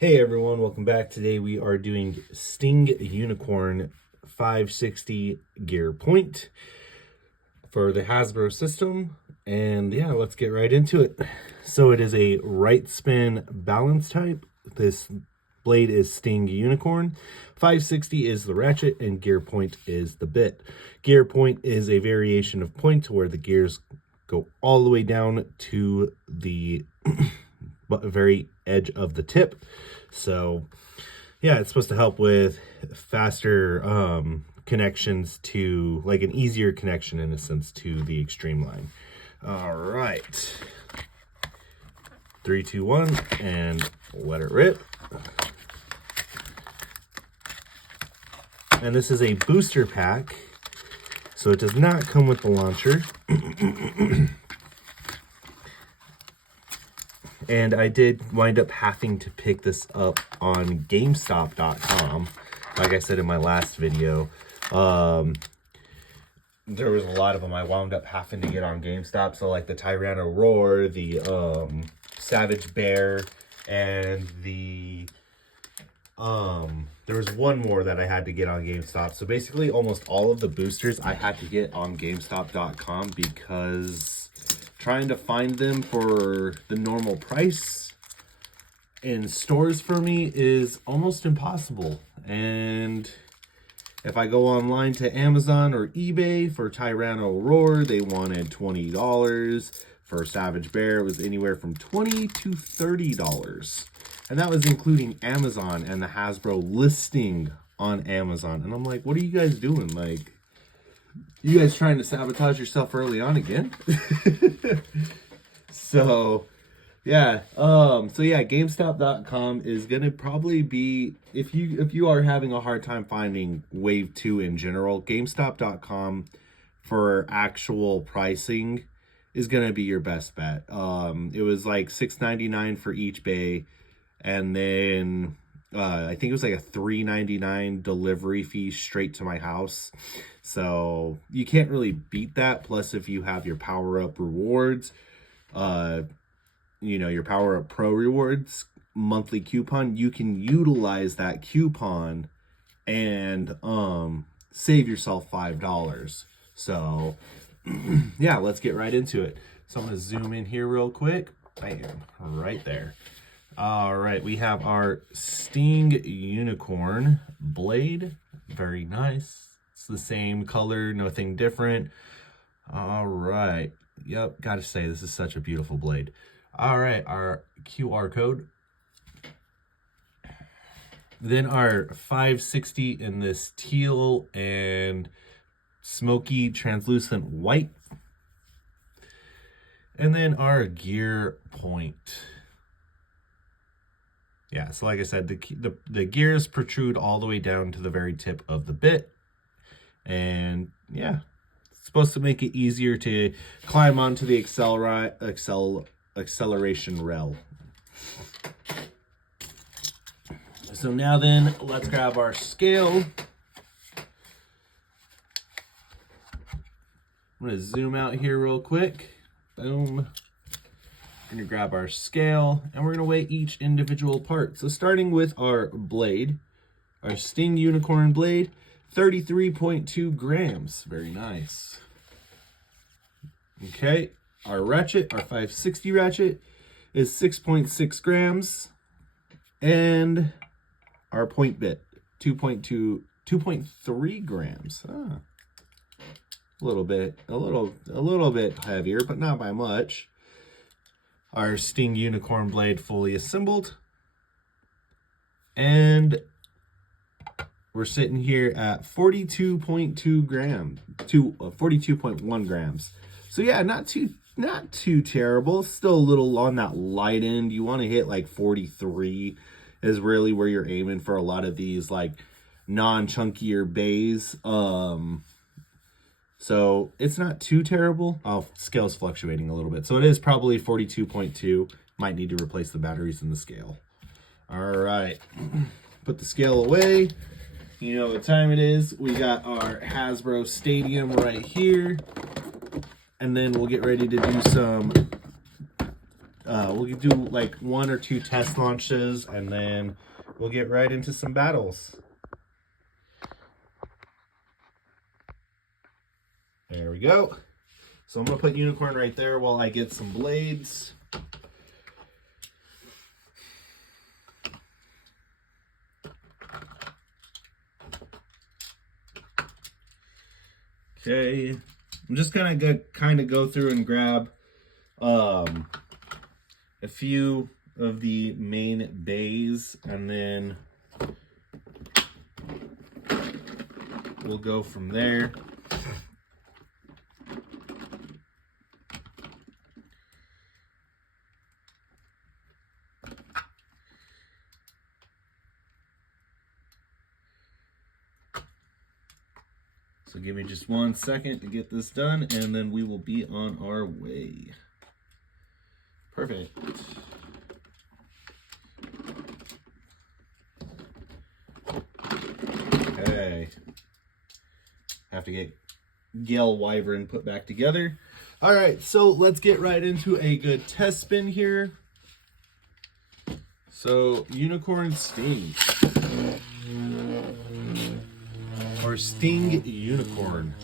Hey everyone, welcome back. Today we are doing Sting Unicorn 560 gear point for the Hasbro system. And yeah, let's get right into it. So it is a right spin balance type. This blade is Sting Unicorn. 560 is the ratchet and gear point is the bit. Gear point is a variation of point where the gears go all the way down to the very edge of the tip. So yeah, it's supposed to help with faster connections to, like, an easier connection in a sense to the extreme line. All right, 3 2 1 and let it rip. And this is a booster pack, so it does not come with the launcher. And I did wind up having to pick this up on GameStop.com. Like I said in my last video, there was a lot of them I wound up having to get on GameStop. So like the Tyranno Roar, the Savage Bear, and the there was one more that I had to get on GameStop. So basically almost all of the boosters I had to get on GameStop.com because trying to find them for the normal price in stores for me is almost impossible. And if I go online to Amazon or eBay for Tyranno Roar, they wanted $20. For Savage Bear, it was anywhere from $20 to $30. And that was including Amazon and the Hasbro listing on Amazon. And I'm like, what are you guys doing? Like, you guys trying to sabotage yourself early on again? So yeah, GameStop.com is gonna probably be, if you are having a hard time finding Wave 2 in general, GameStop.com for actual pricing is gonna be your best bet. It was like $6.99 for each bay, and then I think it was like a $3.99 delivery fee straight to my house. So you can't really beat that. Plus, if you have your Power Up rewards, your Power Up Pro rewards monthly coupon, you can utilize that coupon and save yourself $5. So yeah, let's get right into it. So I'm gonna zoom in here real quick. Bam, right there. All right, we have our Sting Unicorn blade. Very nice. It's the same color, nothing different. All right. Yep, gotta say, this is such a beautiful blade. All right, our QR code. Then our 560 in this teal and smoky translucent white. And then our gear point. Yeah, so like I said, the gears protrude all the way down to the very tip of the bit. And yeah, it's supposed to make it easier to climb onto the acceleration rail. So now then, let's grab our scale. I'm gonna zoom out here real quick. Boom. We're gonna grab our scale and we're gonna weigh each individual part. So starting with our blade, our Sting Unicorn blade, 33.2 grams. Very nice. Okay, our ratchet, our 560 ratchet, is 6.6 grams. And our point bit, 2.3 grams. A little bit heavier, but not by much. Our Sting Unicorn blade fully assembled. And we're sitting here at 42.2 grams to 42.1 grams. So yeah, not too terrible. Still a little on that light end. You want to hit like 43 is really where you're aiming for a lot of these like non-chunkier bays. So it's not too terrible. Oh, scale's fluctuating a little bit. So it is probably 42.2. Might need to replace the batteries in the scale. All right, put the scale away. You know what time it is. We got our Hasbro Stadium right here. And then we'll get ready to do some We'll do like 1 or 2 test launches, and then we'll get right into some battles. There we go. So I'm going to put Unicorn right there while I get some blades. Okay, I'm just gonna kind of go through and grab a few of the main bays, and then we'll go from there. So give me just 1 second to get this done, and then we will be on our way. Perfect. Okay. Have to get Gale Wyvern put back together. All right, so let's get right into a good test spin here. So Unicorn Sting. Or Sting Unicorn.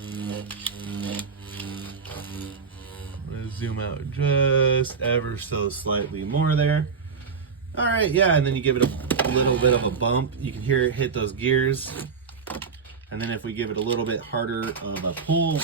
I'm gonna zoom out just ever so slightly more there. All right, yeah, and then you give it a little bit of a bump. You can hear it hit those gears. And then if we give it a little bit harder of a pull,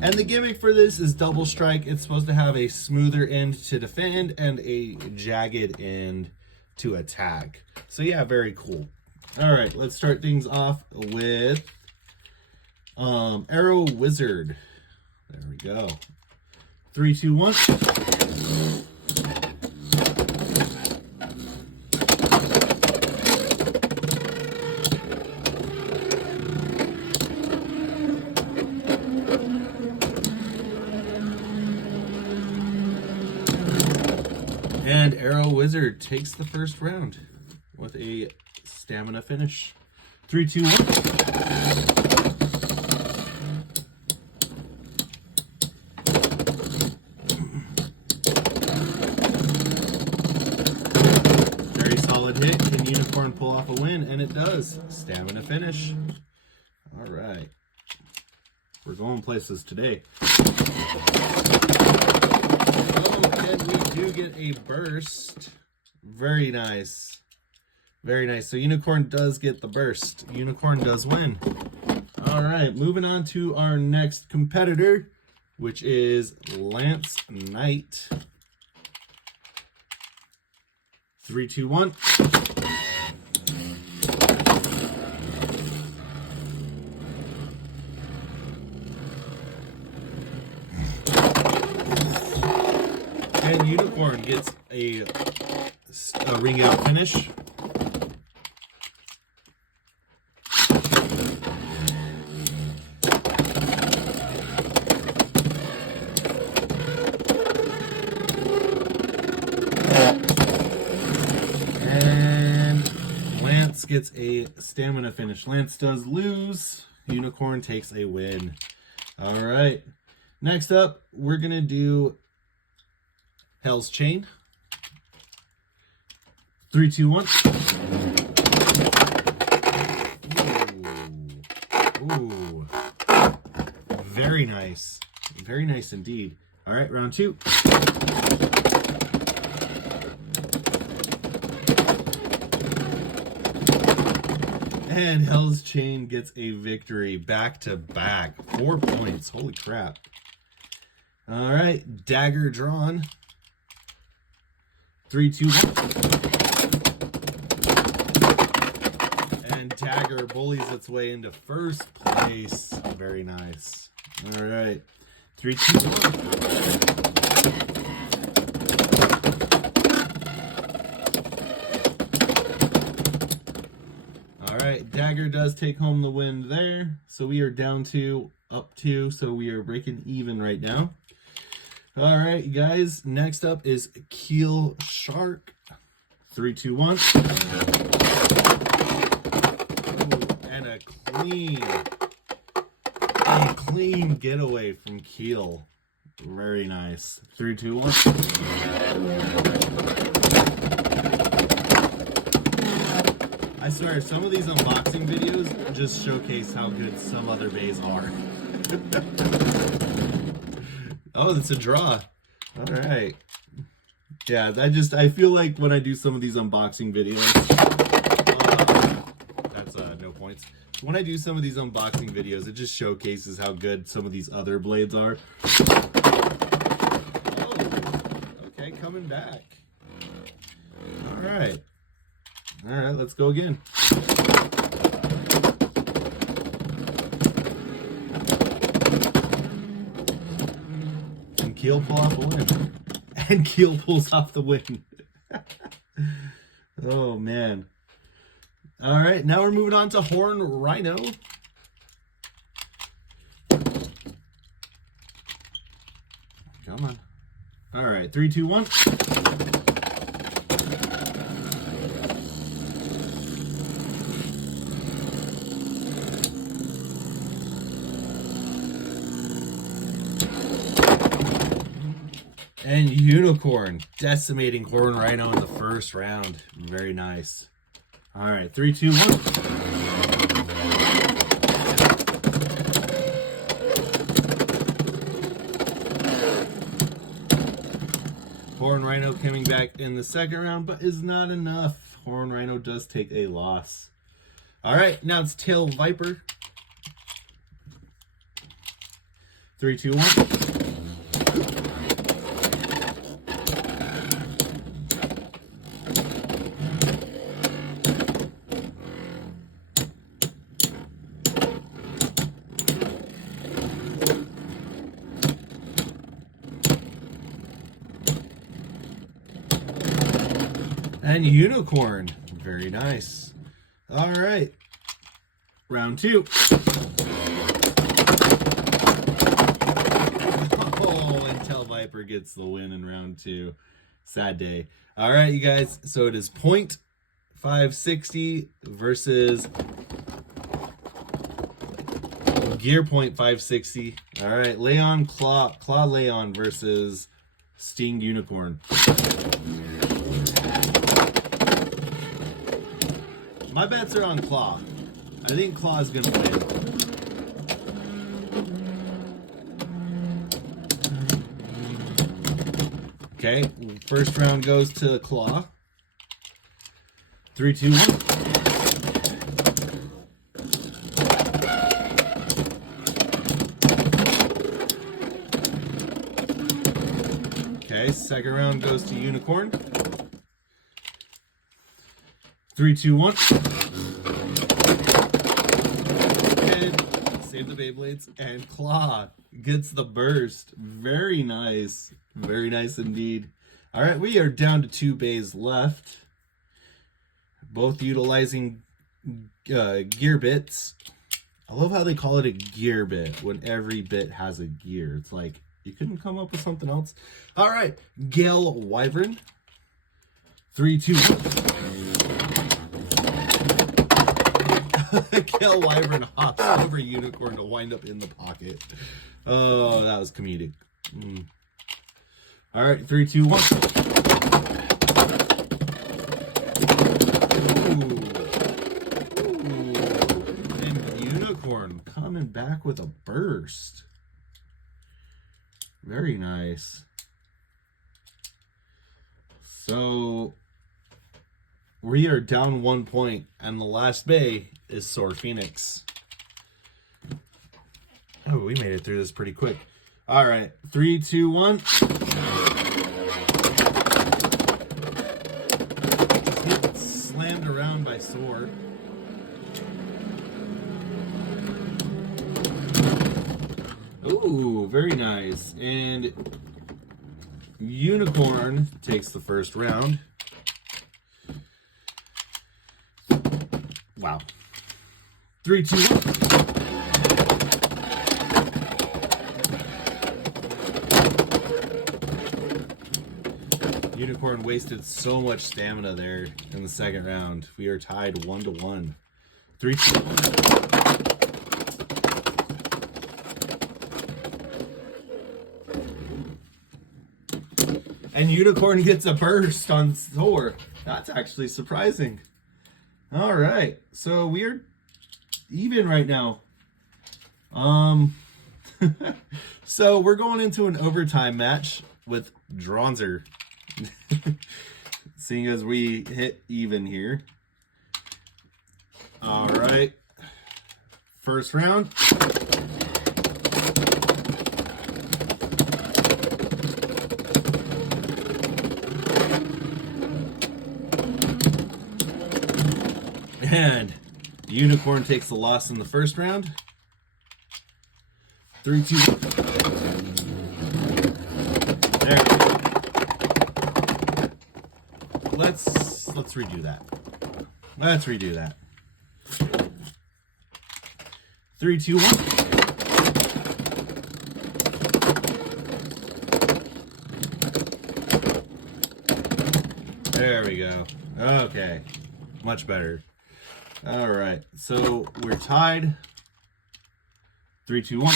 and the gimmick for this is double strike. It's supposed to have a smoother end to defend and a jagged end to attack. So yeah, very cool. All right, let's start things off with Arrow Wizard. There we go. 3, 2, 1. And Arrow Wizard takes the first round with a stamina finish. 3, 2, 1. Very solid hit. Can Unicorn pull off a win? And it does. Stamina finish. All right. We're going places today. And we do get a burst. Very nice. Very nice. So Unicorn does get the burst. Unicorn does win. All right, moving on to our next competitor, which is Lance Knight. 3, 2, 1. And Unicorn gets a ring out finish. And Lance gets a stamina finish. Lance does lose. Unicorn takes a win. All right. Next up, we're going to do Hell's Chain. 3, 2, 1. Ooh. Very nice. Very nice indeed. All right, round 2. And Hell's Chain gets a victory back to back. 4 points. Holy crap. All right, Dagger drawn. 3, 2, 1. And Dagger bullies its way into first place. Very nice. All right. 3, 2, 1. All right. Dagger does take home the win there. So we are down to up 2. So we are breaking even right now. All right, guys. Next up is Keel Shark. 3, 2, 1. Ooh, and a clean clean getaway from Keel. Very nice. 3, 2, 1. I swear, some of these unboxing videos just showcase how good some other bays are. Oh, that's a draw. All right. Yeah, I feel like when I do some of these unboxing videos, that's no points. When I do some of these unboxing videos, it just showcases how good some of these other blades are. Oh, okay, coming back. All right. All right, let's go again. And Keel pull off the win. And Keel pulls off the win. Oh, man. All right, now we're moving on to Horn Rhino. Come on. All right, 3, 2, 1. And Unicorn, decimating Horn Rhino in the first round. Very nice. All right, 3, 2, 1. Horn Rhino coming back in the second round, but is not enough. Horn Rhino does take a loss. All right, now it's Tail Viper. 3, 2, 1. And Unicorn. Very nice. All right. Round 2. Oh, and Tail Viper gets the win in round 2. Sad day. All right, you guys. So it is point 560 versus Gear Point 560. All right, Leon Claw Leon versus Sting Unicorn. My bets are on Claw. I think Claw is gonna win. Okay, first round goes to Claw. 3, 2, 1. Okay, second round goes to Unicorn. 3, 2, 1. And save the Beyblades. And Claw gets the burst. Very nice. Very nice indeed. All right, we are down to 2 bays left. Both utilizing gear bits. I love how they call it a gear bit when every bit has a gear. It's like, you couldn't come up with something else? All right, Gale Wyvern. 3, 2, 1. Gale Wyvern hops over Unicorn to wind up in the pocket. Oh, that was comedic. All right, 3, 2, 1. Ooh. And Unicorn coming back with a burst. Very nice. So we are down 1 point, and the last bay is Sore Phoenix. Oh, we made it through this pretty quick. All right, 3, 2, 1. Slammed around by Sword. Ooh, very nice. And Unicorn takes the first round. Wow. 3, 2, 1. Unicorn wasted so much stamina there in the second round. We are tied 1-1. 3, 2, 1. And Unicorn gets a burst on Thor. That's actually surprising. All right, so we're even right now. So we're going into an overtime match with Dronzer. Seeing as we hit even here. All right. First round. And Unicorn takes the loss in the first round. 3, 2, 1. There we go. Let's redo that. Let's redo that. 3, 2, 1. There we go. Okay. Much better. All right. So we're tied. 3, 2, 1.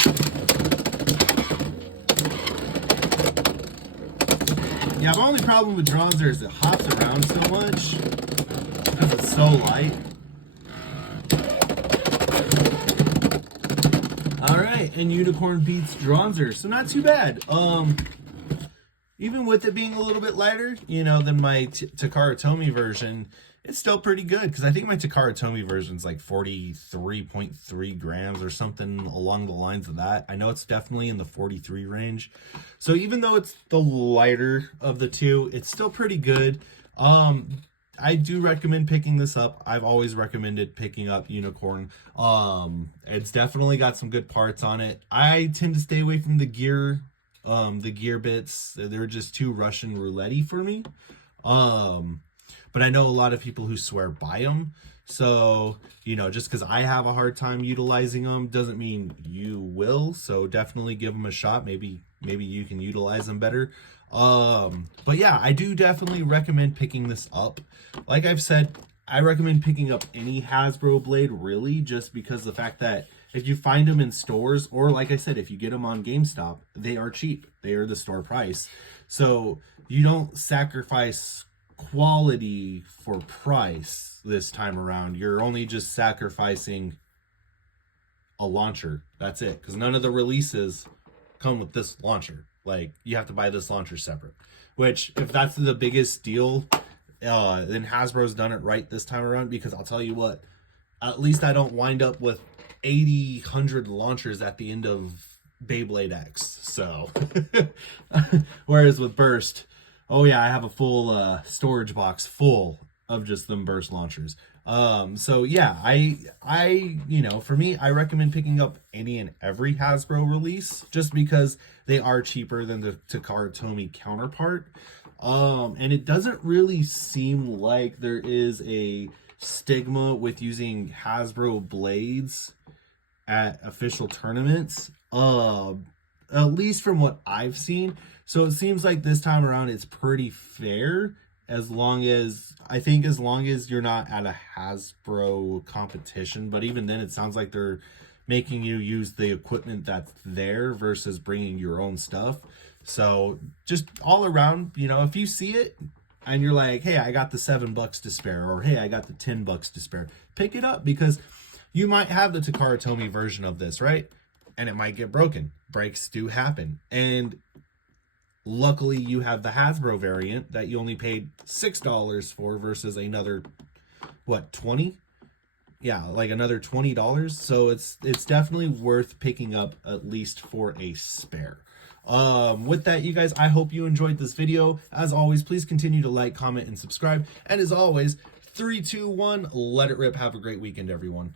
Yeah, my only problem with Dronzer is it hops around so much because it's so light. All right, and Unicorn beats Dronzer, so not too bad. Even with it being a little bit lighter, you know, than my Takara Tomy version, it's still pretty good because I think my Takara Tomy version is like 43.3 grams or something along the lines of that. I know it's definitely in the 43 range. So even though it's the lighter of the two, it's still pretty good. I do recommend picking this up. I've always recommended picking up Unicorn. It's definitely got some good parts on it. I tend to stay away from the gear bits. They're just too Russian roulette-y for me. But I know a lot of people who swear by them. So, you know, just because I have a hard time utilizing them doesn't mean you will. So definitely give them a shot. Maybe you can utilize them better. But yeah, I do definitely recommend picking this up. Like I've said, I recommend picking up any Hasbro blade, really, just because the fact that if you find them in stores, or like I said, if you get them on GameStop, they are cheap. They are the store price. So you don't sacrifice quality for price this time around. You're only just sacrificing a launcher. That's it. Because none of the releases come with this launcher. Like, you have to buy this launcher separate. Which, if that's the biggest deal, then Hasbro's done it right this time around. Because I'll tell you what, at least I don't wind up with 100 launchers at the end of Beyblade X. So, whereas with Burst, oh yeah, I have a full storage box full of just them Burst launchers. So yeah, I you know, for me, I recommend picking up any and every Hasbro release just because they are cheaper than the Takara Tomy counterpart. And it doesn't really seem like there is a stigma with using Hasbro blades at official tournaments. At least from what I've seen. So it seems like this time around it's pretty fair, as long as you're not at a Hasbro competition. But even then, it sounds like they're making you use the equipment that's there versus bringing your own stuff. So just all around, you know, if you see it and you're like, hey, I got the $7 to spare, or hey, I got the $10 to spare, pick it up, because you might have the Takara Tomy version of this, right? And it might get broken. Breaks do happen. And luckily you have the Hasbro variant that you only paid $6 for versus another, what, 20? Yeah, like another $20. So it's definitely worth picking up, at least for a spare. With that, you guys, I hope you enjoyed this video. As always, please continue to like, comment, and subscribe. And as always, 3, 2, 1, let it rip. Have a great weekend, everyone.